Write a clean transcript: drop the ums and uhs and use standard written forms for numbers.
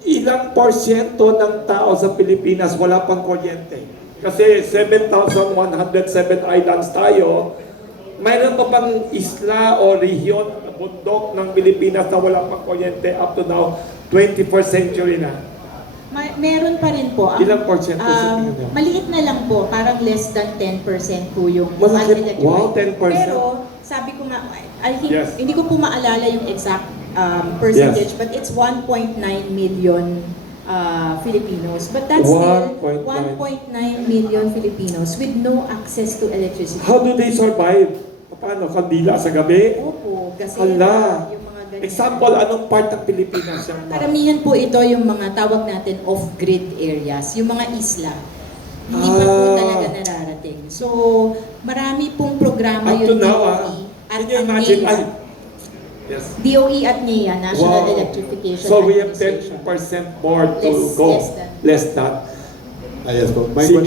Ilang porsyento ng tao sa Pilipinas wala pang kuryente? Kasi 7,107 islands tayo. Mayroon pa bang isla o rehiyon, bundok ng Pilipinas na wala pang kuryente up to now, 21st century na? Meron pa rin po. Ilang porsyento sa tingin niyo? Maliit na lang po, parang less than 10% po yung Malaki, wow, 10%. Pero sabi ko nga, I think, Yes. hindi ko po maalala yung exact percentage, Yes. but it's 1.9 million Filipinos. But that's still 1.9 million Filipinos with no access to electricity. How do they survive? Paano? Kandila sa gabi? Opo, kasi Hala. yung mga ganyan. Example, anong part ng Pilipinas yung Karamihan po ito yung mga tawag natin off-grid areas, yung mga isla. Hindi pa po talaga nararating. So, marami pong programa Up to yung now, DOE at can you ang imagine? NEA. Yes. DOE at NEA, National Wow. Electrification So we have Administration. 10% more to Less- go. less than. Less than. Yes po. My Sige. question